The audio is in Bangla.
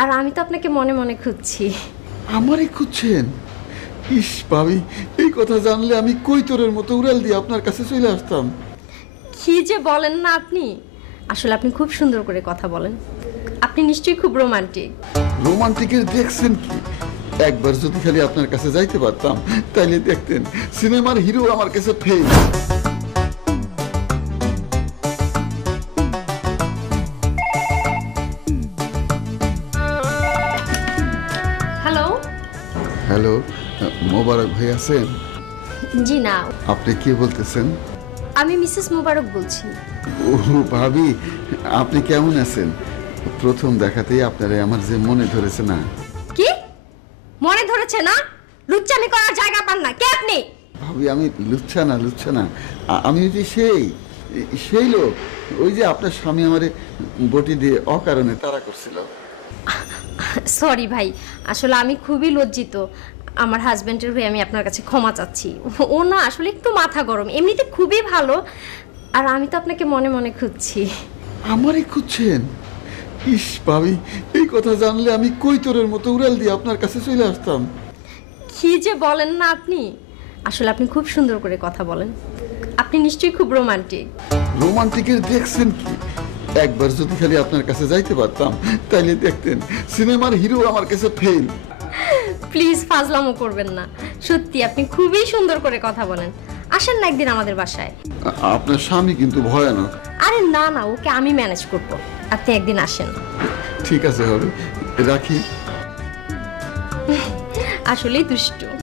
আর আমি তো আপনাকে মনে মনে খুঁজছি। আমারই খুঁজছেন? ইস ভাবি, এই কথা জানলে আমি কৈতরের মতো উড়াল দিয়ে আপনার কাছে চলে আসতাম। কি যে বলেন না আপনি, আসলে আপনি খুব সুন্দর করে কথা বলেন। আপনি নিশ্চয়ই খুব রোমান্টিক। রোমান্টিকের দেখছেন কি? একবার যদি খালি আপনার কাছে যাইতে পারতাম তাইলে দেখতেন সিনেমার হিরো আমার কাছে ফেল। হ্যালো। হ্যালো, মোবারক ভাই আছেন? জি না, আপনি কি বলতেছেন? আমি মিসেস মুবারক বলছি। ও ভাবি, আপনি কেমন আছেন? প্রথম দেখাতেই আপনারে আমার যে মনে ধরেছে না। কি মনে ধরেছে না? লুচ্চামি করার জায়গা পান না। কে আপনি? ভাবি, আমি লুচ্ছা না, আমি ওই যে সেই লোক, ওই যে আপনার স্বামী আমারে বটি দিয়ে অকারণে তাড়া করছিল। সরি ভাই, আসলে আমি খুবই লজ্জিত। আমার হাজবেন্ডের হয়ে আমি আপনার কাছে ক্ষমা চাচ্ছি। ও না আসলে একটু মাথা গরম, এমনিতে খুবই ভালো। আর আমি তো আপনাকে মনে মনে খুঁজছি। আমারই খুঁজছেন? ইস ভাবি, এই কথা জানলে আমি কৈতরের মতো উড়াল দিয়ে আপনার কাছে চলে আসতাম। কি যে বলেন না আপনি, আসলে আপনি খুব সুন্দর করে কথা বলেন। আপনি নিশ্চয়ই খুব রোমান্টিক। রোমান্টিকের দেখছেন কি? একবার যদি খালি আপনার কাছে যাইতে পারতাম তাইলে দেখতেন সিনেমার হিরো আমার কাছে ফেল। প্লিজ ফাজলামো করবেন না, সত্যি আপনি খুবই সুন্দর করে কথা বলেন। আসেন না একদিন আমাদের বাসায়। আপনার স্বামী কিন্তু ভয়ানক। আরে না না, ওকে আমি ম্যানেজ করব, আপনি একদিন আসেন। ঠিক আছে, হবে, রাখি। আসলেই দুষ্টু।